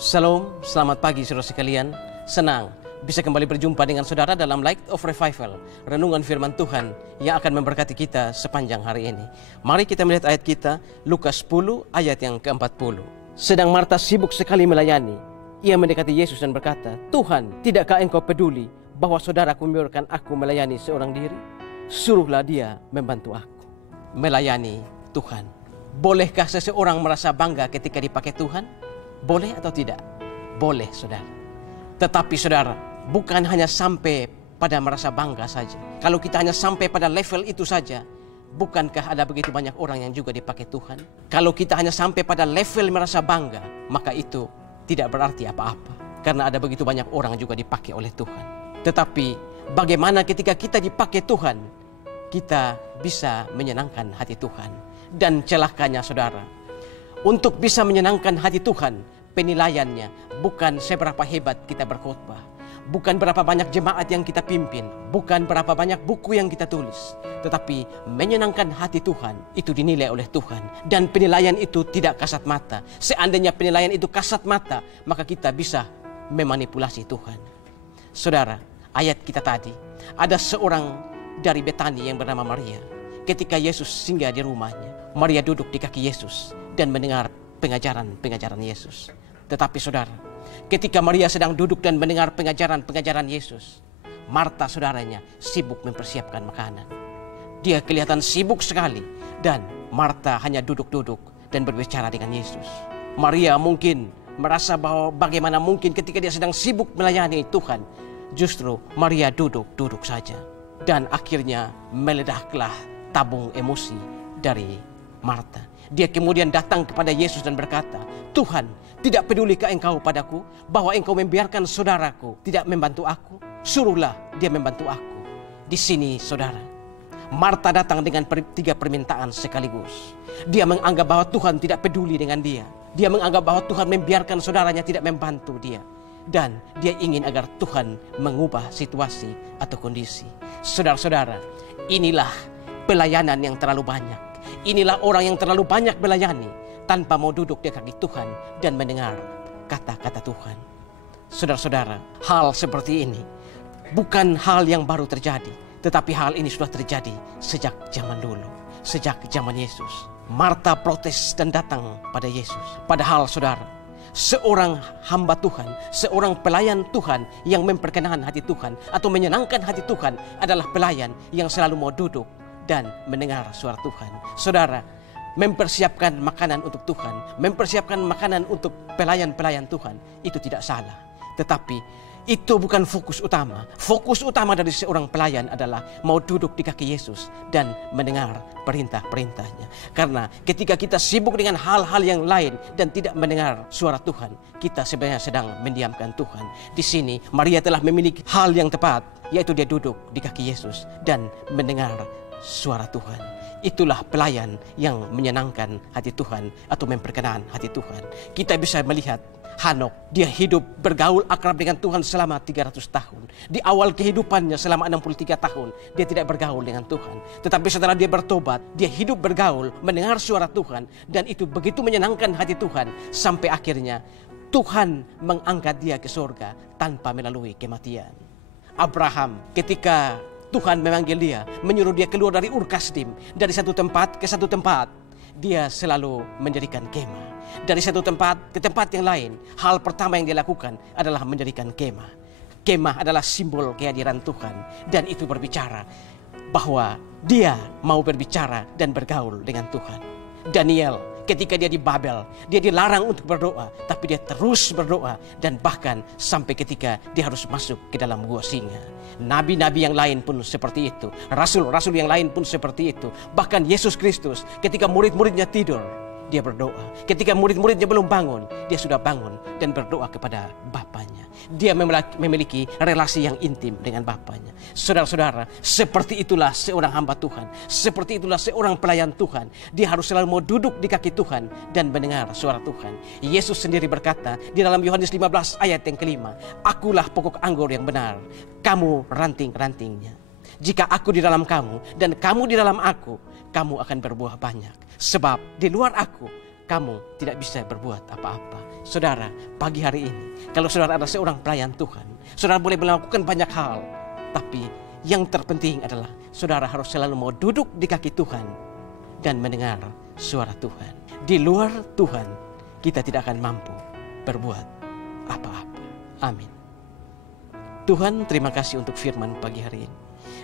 Shalom, selamat pagi saudara sekalian. Senang bisa kembali berjumpa dengan saudara dalam Light of Revival, renungan firman Tuhan yang akan memberkati kita sepanjang hari ini. Mari kita melihat ayat kita, Lukas 10 ayat yang ke-40. Sedang Marta sibuk sekali melayani. Ia mendekati Yesus dan berkata, "Tuhan, tidakkah engkau peduli bahwa saudaraku membiarkan aku melayani seorang diri? Suruhlah dia membantu aku." Melayani Tuhan. Bolehkah seseorang merasa bangga ketika dipakai Tuhan? Boleh atau tidak? Boleh, saudara. Tetapi saudara, bukan hanya sampai pada merasa bangga saja. Kalau kita hanya sampai pada level itu saja, bukankah ada begitu banyak orang yang juga dipakai Tuhan? Kalau kita hanya sampai pada level merasa bangga, maka itu tidak berarti apa-apa. Karena ada begitu banyak orang juga dipakai oleh Tuhan. Tetapi bagaimana ketika kita dipakai Tuhan, kita bisa menyenangkan hati Tuhan. Dan celakanya saudara, untuk bisa menyenangkan hati Tuhan, penilaiannya bukan seberapa hebat kita berkhotbah, bukan berapa banyak jemaat yang kita pimpin, bukan berapa banyak buku yang kita tulis, tetapi menyenangkan hati Tuhan itu dinilai oleh Tuhan. Dan penilaian itu tidak kasat mata. Seandainya penilaian itu kasat mata, maka kita bisa memanipulasi Tuhan. Saudara, ayat kita tadi, ada seorang dari Betani yang bernama Maria. Ketika Yesus singgah di rumahnya, Maria duduk di kaki Yesus dan mendengar pengajaran Yesus. Tetapi saudara, ketika Maria sedang duduk dan mendengar pengajaran Yesus, Marta saudaranya sibuk mempersiapkan makanan. Dia kelihatan sibuk sekali, dan Marta hanya duduk-duduk dan berbicara dengan Yesus. Maria mungkin merasa bahwa bagaimana mungkin ketika dia sedang sibuk melayani Tuhan, justru Maria duduk-duduk saja. Dan akhirnya meledaklah tabung emosi dari Marta. Dia kemudian datang kepada Yesus dan berkata, "Tuhan, tidak pedulikah engkau padaku bahwa engkau membiarkan saudaraku tidak membantu aku? Suruhlah dia membantu aku." Di sini saudara, Marta datang dengan 3 permintaan sekaligus. Dia menganggap bahwa Tuhan tidak peduli dengan dia. Dia menganggap bahwa Tuhan membiarkan saudaranya tidak membantu dia. Dan dia ingin agar Tuhan mengubah situasi atau kondisi. Saudara-saudara, inilah pelayanan yang terlalu banyak. Inilah orang yang terlalu banyak melayani tanpa mau duduk di kaki Tuhan dan mendengar kata-kata Tuhan. Saudara-saudara, hal seperti ini bukan hal yang baru terjadi, tetapi hal ini sudah terjadi sejak zaman dulu, sejak zaman Yesus. Marta protes dan datang pada Yesus. Padahal saudara, seorang hamba Tuhan, seorang pelayan Tuhan yang memperkenankan hati Tuhan atau menyenangkan hati Tuhan adalah pelayan yang selalu mau duduk dan mendengar suara Tuhan. Saudara, mempersiapkan makanan untuk Tuhan, mempersiapkan makanan untuk pelayan-pelayan Tuhan, itu tidak salah. Tetapi itu bukan fokus utama. Fokus utama dari seorang pelayan adalah mau duduk di kaki Yesus dan mendengar perintah-perintahnya. Karena ketika kita sibuk dengan hal-hal yang lain dan tidak mendengar suara Tuhan, kita sebenarnya sedang mendiamkan Tuhan. Di sini Maria telah memiliki hal yang tepat, yaitu dia duduk di kaki Yesus dan mendengar suara Tuhan. Itulah pelayan yang menyenangkan hati Tuhan atau memperkenan hati Tuhan. Kita bisa melihat Hanok, dia hidup bergaul akrab dengan Tuhan selama 300 tahun. Di awal kehidupannya selama 63 tahun, dia tidak bergaul dengan Tuhan. Tetapi setelah dia bertobat, dia hidup bergaul, mendengar suara Tuhan, dan itu begitu menyenangkan hati Tuhan, sampai akhirnya Tuhan mengangkat dia ke surga tanpa melalui kematian. Abraham, ketika Tuhan memanggil dia, menyuruh dia keluar dari Ur Kasdim, dari satu tempat ke satu tempat, dia selalu mendirikan kemah. Dari satu tempat ke tempat yang lain, hal pertama yang dia lakukan adalah mendirikan kemah. Kemah adalah simbol kehadiran Tuhan, dan itu berbicara bahwa dia mau berbicara dan bergaul dengan Tuhan. Daniel, ketika dia di Babel, dia dilarang untuk berdoa, tapi dia terus berdoa, dan bahkan sampai ketika dia harus masuk ke dalam gua singa. Nabi-nabi yang lain pun seperti itu, rasul-rasul yang lain pun seperti itu. Bahkan Yesus Kristus, ketika murid-muridnya tidur, dia berdoa. Ketika murid-muridnya belum bangun, dia sudah bangun dan berdoa kepada Bapanya. Dia memiliki relasi yang intim dengan Bapanya. Saudara-saudara, seperti itulah seorang hamba Tuhan. Seperti itulah seorang pelayan Tuhan. Dia harus selalu mau duduk di kaki Tuhan dan mendengar suara Tuhan. Yesus sendiri berkata di dalam Yohanes 15 ayat yang kelima, "Akulah pokok anggur yang benar, kamu ranting-rantingnya. Jika aku di dalam kamu dan kamu di dalam aku, kamu akan berbuah banyak. Sebab di luar aku, kamu tidak bisa berbuat apa-apa. Saudara, pagi hari ini, kalau saudara adalah seorang pelayan Tuhan, saudara boleh melakukan banyak hal. Tapi yang terpenting adalah saudara harus selalu mau duduk di kaki Tuhan dan mendengar suara Tuhan. Di luar Tuhan, kita tidak akan mampu berbuat apa-apa. Amin. Tuhan, terima kasih untuk firman pagi hari ini.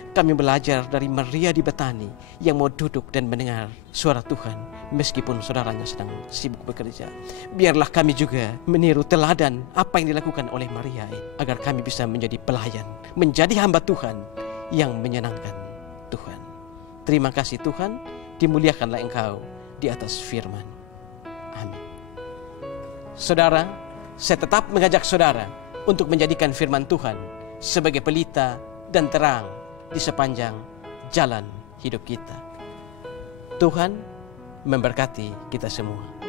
Kami belajar dari Maria di Betani yang mau duduk dan mendengar suara Tuhan meskipun saudaranya sedang sibuk bekerja. Biarlah kami juga meniru teladan apa yang dilakukan oleh Maria ini, agar kami bisa menjadi pelayan, menjadi hamba Tuhan yang menyenangkan Tuhan. Terima kasih Tuhan, dimuliakanlah Engkau di atas firman. Amin. Saudara, saya tetap mengajak saudara untuk menjadikan firman Tuhan sebagai pelita dan terang di sepanjang jalan hidup kita. Tuhan memberkati kita semua.